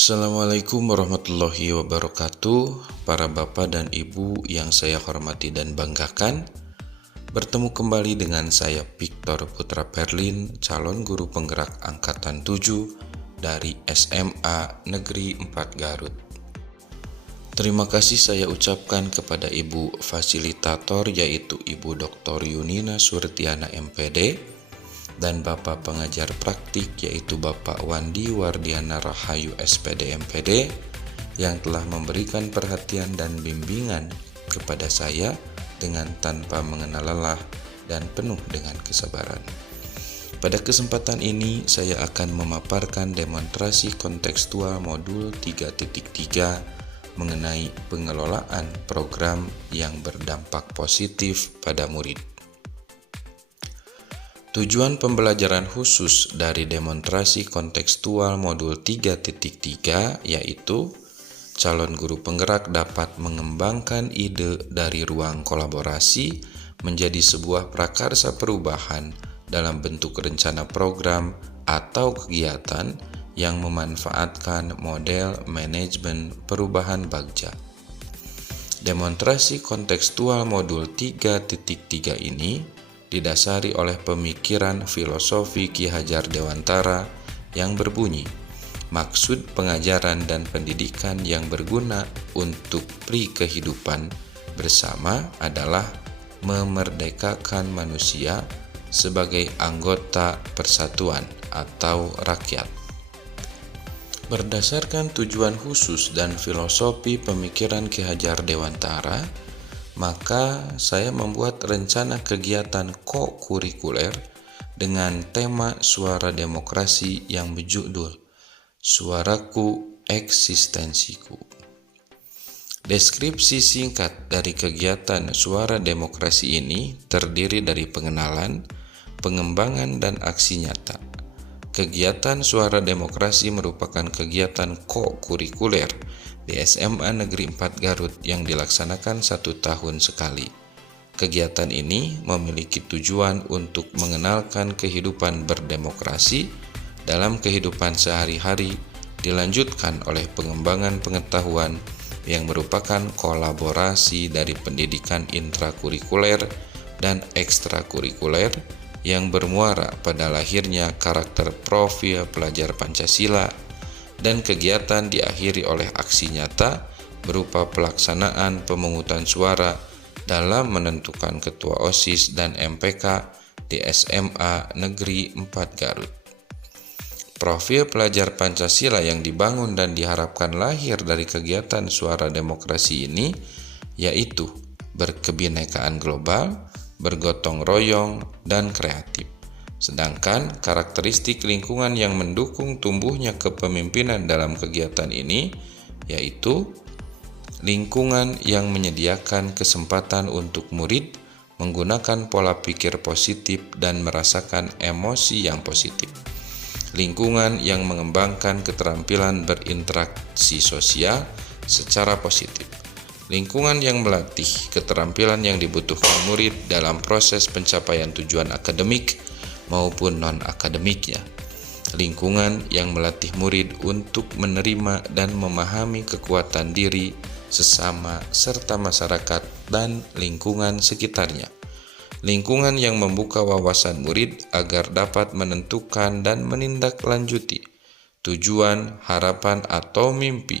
Assalamualaikum warahmatullahi wabarakatuh, para bapak dan ibu yang saya hormati dan banggakan. Bertemu kembali dengan saya Victor Putra Perlin, calon guru penggerak angkatan 7 dari SMA Negeri 4 Garut. Terima kasih saya ucapkan kepada Ibu Fasilitator yaitu Ibu Dr. Yunina Surtiana MPD dan Bapak Pengajar Praktik yaitu Bapak Wandi Wardiana Rahayu SPD MPD yang telah memberikan perhatian dan bimbingan kepada saya dengan tanpa mengenal lelah dan penuh dengan kesabaran. Pada kesempatan ini saya akan memaparkan demonstrasi kontekstual modul 3.3 mengenai pengelolaan program yang berdampak positif pada murid. Tujuan pembelajaran khusus dari demonstrasi kontekstual modul 3.3 yaitu calon guru penggerak dapat mengembangkan ide dari ruang kolaborasi menjadi sebuah prakarsa perubahan dalam bentuk rencana program atau kegiatan yang memanfaatkan model manajemen perubahan Bagja. Demonstrasi kontekstual modul 3.3 ini didasari oleh pemikiran filosofi Ki Hajar Dewantara yang berbunyi, maksud pengajaran dan pendidikan yang berguna untuk pri kehidupan bersama adalah memerdekakan manusia sebagai anggota persatuan atau rakyat. Berdasarkan tujuan khusus dan filosofi pemikiran Ki Hajar Dewantara, maka saya membuat rencana kegiatan ko-kurikuler dengan tema suara demokrasi yang berjudul Suaraku Eksistensiku. Deskripsi singkat dari kegiatan suara demokrasi ini terdiri dari pengenalan, pengembangan, dan aksi nyata. Kegiatan suara demokrasi merupakan kegiatan ko-kurikuler di SMA Negeri 4 Garut yang dilaksanakan 1 tahun sekali. Kegiatan ini memiliki tujuan untuk mengenalkan kehidupan berdemokrasi dalam kehidupan sehari-hari, dilanjutkan oleh pengembangan pengetahuan yang merupakan kolaborasi dari pendidikan intrakurikuler dan ekstrakurikuler yang bermuara pada lahirnya karakter profil pelajar Pancasila, dan kegiatan diakhiri oleh aksi nyata berupa pelaksanaan pemungutan suara dalam menentukan ketua OSIS dan MPK di SMA Negeri 4 Garut. Profil pelajar Pancasila yang dibangun dan diharapkan lahir dari kegiatan suara demokrasi ini yaitu berkebinekaan global, bergotong royong, dan kreatif. Sedangkan karakteristik lingkungan yang mendukung tumbuhnya kepemimpinan dalam kegiatan ini yaitu lingkungan yang menyediakan kesempatan untuk murid menggunakan pola pikir positif dan merasakan emosi yang positif. Lingkungan yang mengembangkan keterampilan berinteraksi sosial secara positif. Lingkungan yang melatih keterampilan yang dibutuhkan murid dalam proses pencapaian tujuan akademik maupun non-akademiknya. Lingkungan yang melatih murid untuk menerima dan memahami kekuatan diri, sesama, serta masyarakat dan lingkungan sekitarnya. Lingkungan yang membuka wawasan murid agar dapat menentukan dan menindaklanjuti tujuan, harapan, atau mimpi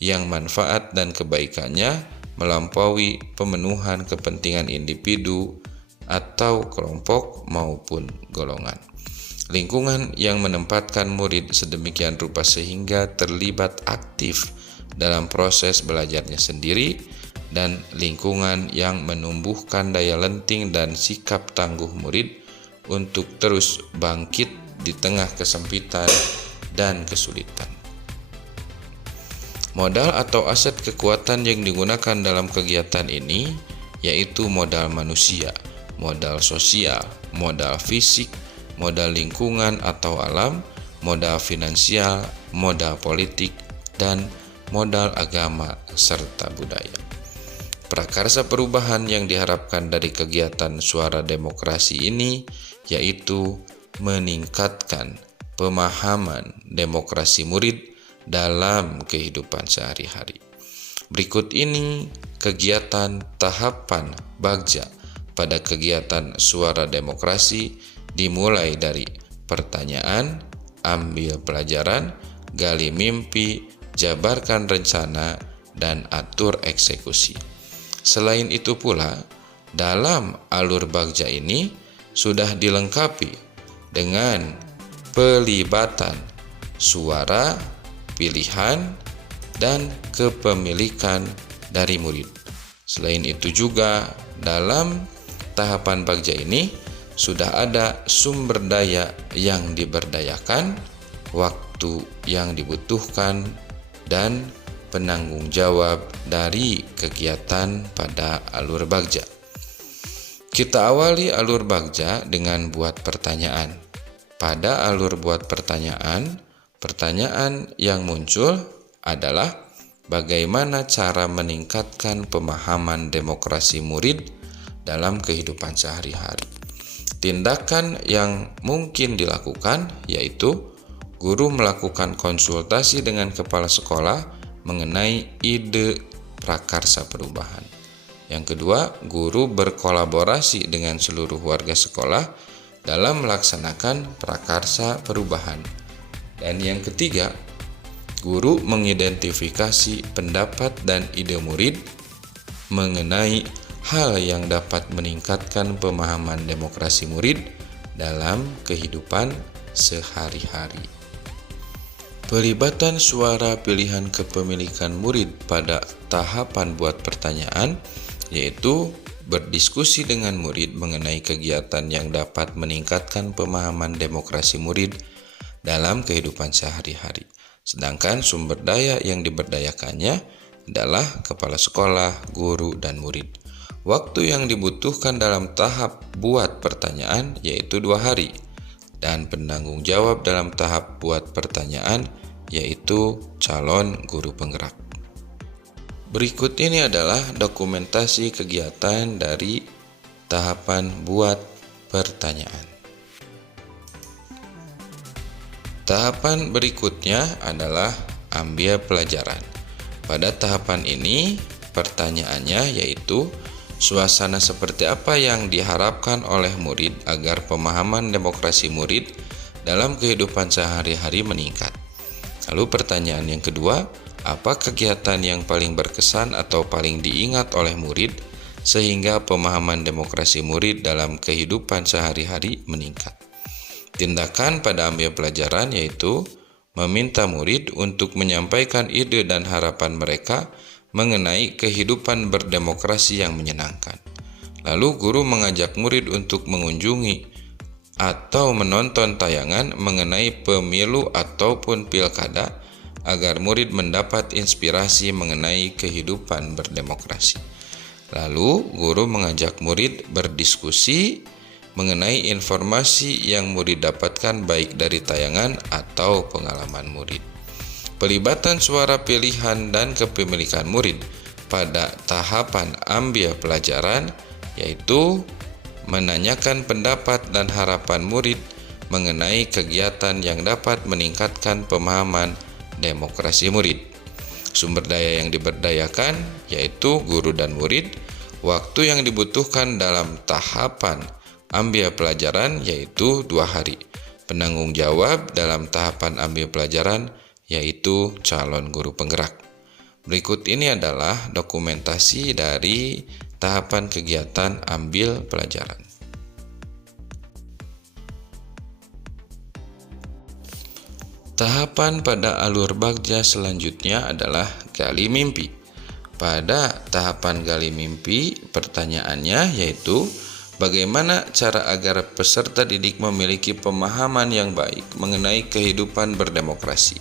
yang manfaat dan kebaikannya melampaui pemenuhan kepentingan individu atau kelompok maupun golongan. Lingkungan yang menempatkan murid sedemikian rupa sehingga terlibat aktif dalam proses belajarnya sendiri, dan lingkungan yang menumbuhkan daya lenting dan sikap tangguh murid untuk terus bangkit di tengah kesempitan dan kesulitan. Modal atau aset kekuatan yang digunakan dalam kegiatan ini yaitu modal manusia, modal sosial, modal fisik, modal lingkungan atau alam, modal finansial, modal politik, dan modal agama serta budaya. Prakarsa perubahan yang diharapkan dari kegiatan suara demokrasi ini yaitu meningkatkan pemahaman demokrasi murid dalam kehidupan sehari-hari. Berikut ini kegiatan tahapan Bagja pada kegiatan Suara Demokrasi dimulai dari pertanyaan, ambil pelajaran, gali mimpi, jabarkan rencana, dan atur eksekusi. Selain itu pula, dalam alur Bagja ini sudah dilengkapi dengan pelibatan suara, pilihan, dan kepemilikan dari murid. Selain itu juga dalam tahapan Bagja ini sudah ada sumber daya yang diberdayakan, waktu yang dibutuhkan, dan penanggung jawab dari kegiatan pada alur Bagja. Kita awali alur Bagja dengan buat pertanyaan. Pada alur buat pertanyaan, pertanyaan yang muncul adalah bagaimana cara meningkatkan pemahaman demokrasi murid dalam kehidupan sehari-hari. Tindakan yang mungkin dilakukan yaitu guru melakukan konsultasi dengan kepala sekolah mengenai ide prakarsa perubahan. Yang kedua, guru berkolaborasi dengan seluruh warga sekolah dalam melaksanakan prakarsa perubahan. Dan yang ketiga, guru mengidentifikasi pendapat dan ide murid mengenai hal yang dapat meningkatkan pemahaman demokrasi murid dalam kehidupan sehari-hari. Pelibatan suara pilihan kepemilikan murid pada tahapan buat pertanyaan yaitu berdiskusi dengan murid mengenai kegiatan yang dapat meningkatkan pemahaman demokrasi murid dalam kehidupan sehari-hari. Sedangkan sumber daya yang diberdayakannya adalah kepala sekolah, guru, dan murid. Waktu yang dibutuhkan dalam tahap buat pertanyaan yaitu 2 hari. Dan penanggung jawab dalam tahap buat pertanyaan yaitu calon guru penggerak. Berikut ini adalah dokumentasi kegiatan dari tahapan buat pertanyaan. Tahapan berikutnya adalah ambil pelajaran. Pada tahapan ini, pertanyaannya yaitu suasana seperti apa yang diharapkan oleh murid agar pemahaman demokrasi murid dalam kehidupan sehari-hari meningkat. Lalu pertanyaan yang kedua, apa kegiatan yang paling berkesan atau paling diingat oleh murid sehingga pemahaman demokrasi murid dalam kehidupan sehari-hari meningkat? Tindakan pada ambil pelajaran yaitu meminta murid untuk menyampaikan ide dan harapan mereka mengenai kehidupan berdemokrasi yang menyenangkan. Lalu guru mengajak murid untuk mengunjungi atau menonton tayangan mengenai pemilu ataupun pilkada agar murid mendapat inspirasi mengenai kehidupan berdemokrasi. Lalu guru mengajak murid berdiskusi mengenai informasi yang murid dapatkan baik dari tayangan atau pengalaman murid. Pelibatan suara pilihan dan kepemilikan murid pada tahapan ambil pelajaran yaitu menanyakan pendapat dan harapan murid mengenai kegiatan yang dapat meningkatkan pemahaman demokrasi murid. Sumber daya yang diberdayakan yaitu guru dan murid. Waktu yang dibutuhkan dalam tahapan ambil pelajaran yaitu 2 hari. Penanggung jawab dalam tahapan ambil pelajaran yaitu calon guru penggerak. Berikut ini adalah dokumentasi dari tahapan kegiatan ambil pelajaran. Tahapan pada alur Bagja selanjutnya adalah gali mimpi. Pada tahapan gali mimpi, pertanyaannya yaitu bagaimana cara agar peserta didik memiliki pemahaman yang baik mengenai kehidupan berdemokrasi.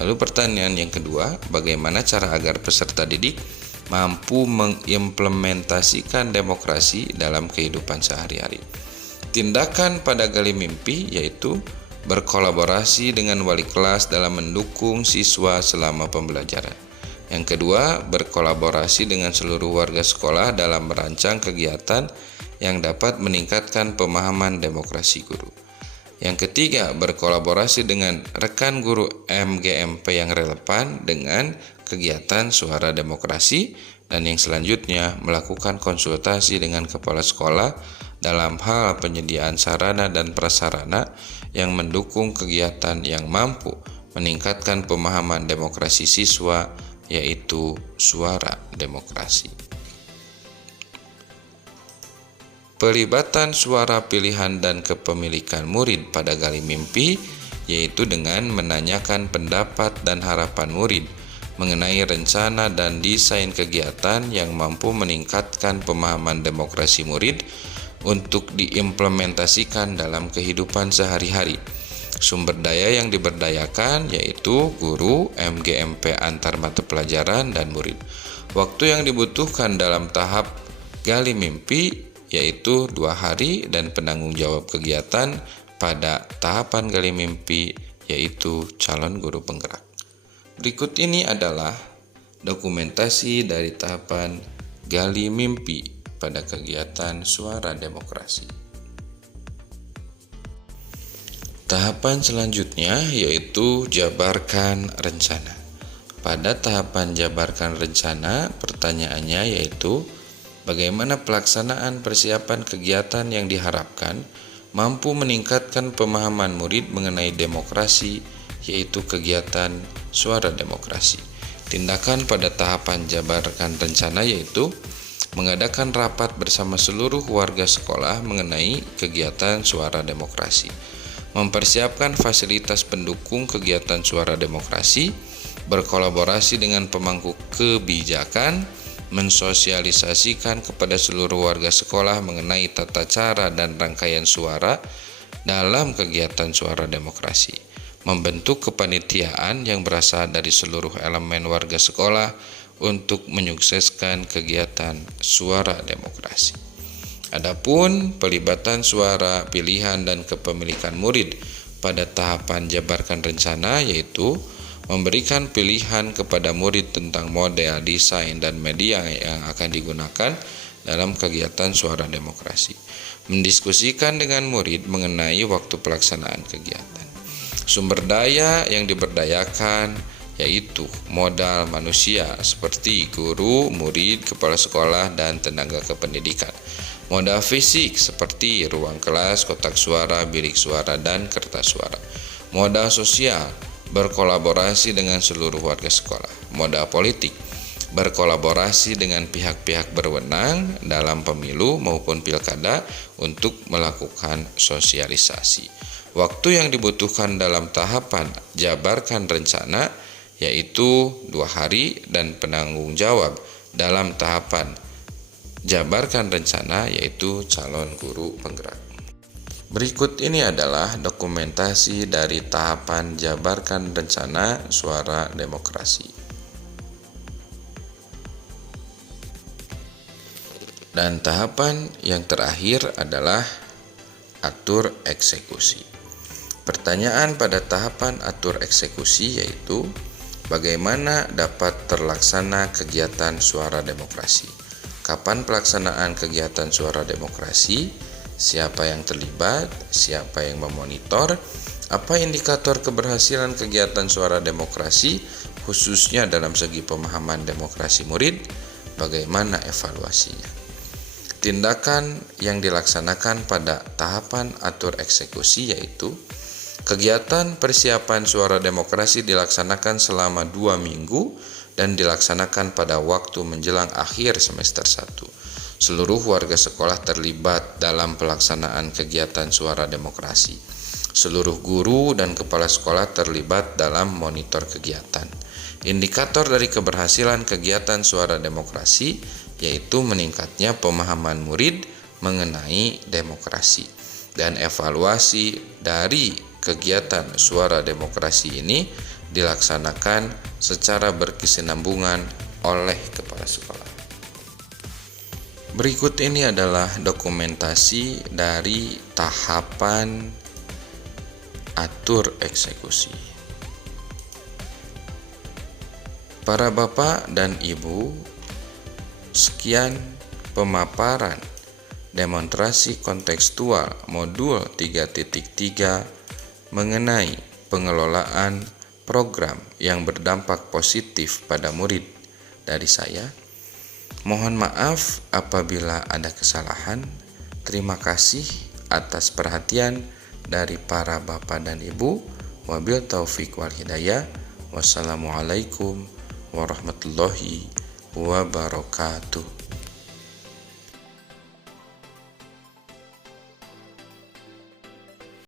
Lalu pertanyaan yang kedua, bagaimana cara agar peserta didik mampu mengimplementasikan demokrasi dalam kehidupan sehari-hari. Tindakan pada gali mimpi yaitu berkolaborasi dengan wali kelas dalam mendukung siswa selama pembelajaran. Yang kedua, berkolaborasi dengan seluruh warga sekolah dalam merancang kegiatan yang dapat meningkatkan pemahaman demokrasi guru. Yang ketiga, berkolaborasi dengan rekan guru MGMP yang relevan dengan kegiatan suara demokrasi. Dan yang selanjutnya, melakukan konsultasi dengan kepala sekolah dalam hal penyediaan sarana dan prasarana yang mendukung kegiatan yang mampu meningkatkan pemahaman demokrasi siswa, yaitu suara demokrasi. Pelibatan suara pilihan dan kepemilikan murid pada Gali Mimpi, yaitu dengan menanyakan pendapat dan harapan murid mengenai rencana dan desain kegiatan yang mampu meningkatkan pemahaman demokrasi murid untuk diimplementasikan dalam kehidupan sehari-hari. Sumber daya yang diberdayakan yaitu guru, MGMP antar mata pelajaran, dan murid. Waktu yang dibutuhkan dalam tahap Gali Mimpi yaitu 2 hari, dan penanggung jawab kegiatan pada tahapan Gali Mimpi yaitu calon guru penggerak. Berikut ini adalah dokumentasi dari tahapan Gali Mimpi pada kegiatan suara demokrasi. Tahapan selanjutnya yaitu jabarkan rencana. Pada tahapan jabarkan rencana, pertanyaannya yaitu bagaimana pelaksanaan persiapan kegiatan yang diharapkan mampu meningkatkan pemahaman murid mengenai demokrasi, yaitu kegiatan suara demokrasi. Tindakan pada tahapan jabarkan rencana yaitu mengadakan rapat bersama seluruh warga sekolah mengenai kegiatan suara demokrasi, mempersiapkan fasilitas pendukung kegiatan suara demokrasi, berkolaborasi dengan pemangku kebijakan, mensosialisasikan kepada seluruh warga sekolah mengenai tata cara dan rangkaian suara dalam kegiatan suara demokrasi, membentuk kepanitiaan yang berasal dari seluruh elemen warga sekolah untuk menyukseskan kegiatan suara demokrasi. Adapun pelibatan suara pilihan dan kepemilikan murid pada tahapan jabarkan rencana yaitu memberikan pilihan kepada murid tentang model, desain, dan media yang akan digunakan dalam kegiatan suara demokrasi, mendiskusikan dengan murid mengenai waktu pelaksanaan kegiatan. Sumber daya yang diberdayakan yaitu modal manusia seperti guru, murid, kepala sekolah, dan tenaga kependidikan. Modal fisik seperti ruang kelas, kotak suara, bilik suara, dan kertas suara. Modal sosial, berkolaborasi dengan seluruh warga sekolah. Modal politik, berkolaborasi dengan pihak-pihak berwenang dalam pemilu maupun pilkada untuk melakukan sosialisasi. Waktu yang dibutuhkan dalam tahapan jabarkan rencana yaitu 2 hari, dan penanggung jawab dalam tahapan jabarkan rencana yaitu calon guru penggerak. Berikut ini adalah dokumentasi dari tahapan jabarkan rencana suara demokrasi. Dan tahapan yang terakhir adalah atur eksekusi. Pertanyaan pada tahapan atur eksekusi yaitu bagaimana dapat terlaksana kegiatan suara demokrasi? Kapan pelaksanaan kegiatan suara demokrasi? Siapa yang terlibat? Siapa yang memonitor? Apa indikator keberhasilan kegiatan suara demokrasi khususnya dalam segi pemahaman demokrasi murid? Bagaimana evaluasinya? Tindakan yang dilaksanakan pada tahapan atur eksekusi yaitu kegiatan persiapan suara demokrasi dilaksanakan selama 2 minggu dan dilaksanakan pada waktu menjelang akhir semester 1. Seluruh warga sekolah terlibat dalam pelaksanaan kegiatan suara demokrasi. Seluruh guru dan kepala sekolah terlibat dalam monitor kegiatan. Indikator dari keberhasilan kegiatan suara demokrasi yaitu meningkatnya pemahaman murid mengenai demokrasi, dan evaluasi dari kegiatan suara demokrasi ini dilaksanakan secara berkesinambungan oleh kepala sekolah. Berikut ini adalah dokumentasi dari tahapan atur eksekusi. Para bapak dan ibu, sekian pemaparan demonstrasi kontekstual modul 3.3 mengenai pengelolaan program yang berdampak positif pada murid dari saya. Mohon maaf apabila ada kesalahan. Terima kasih atas perhatian dari para bapak dan ibu. Wabil taufik wal hidayah. Wassalamualaikum warahmatullahi wabarakatuh.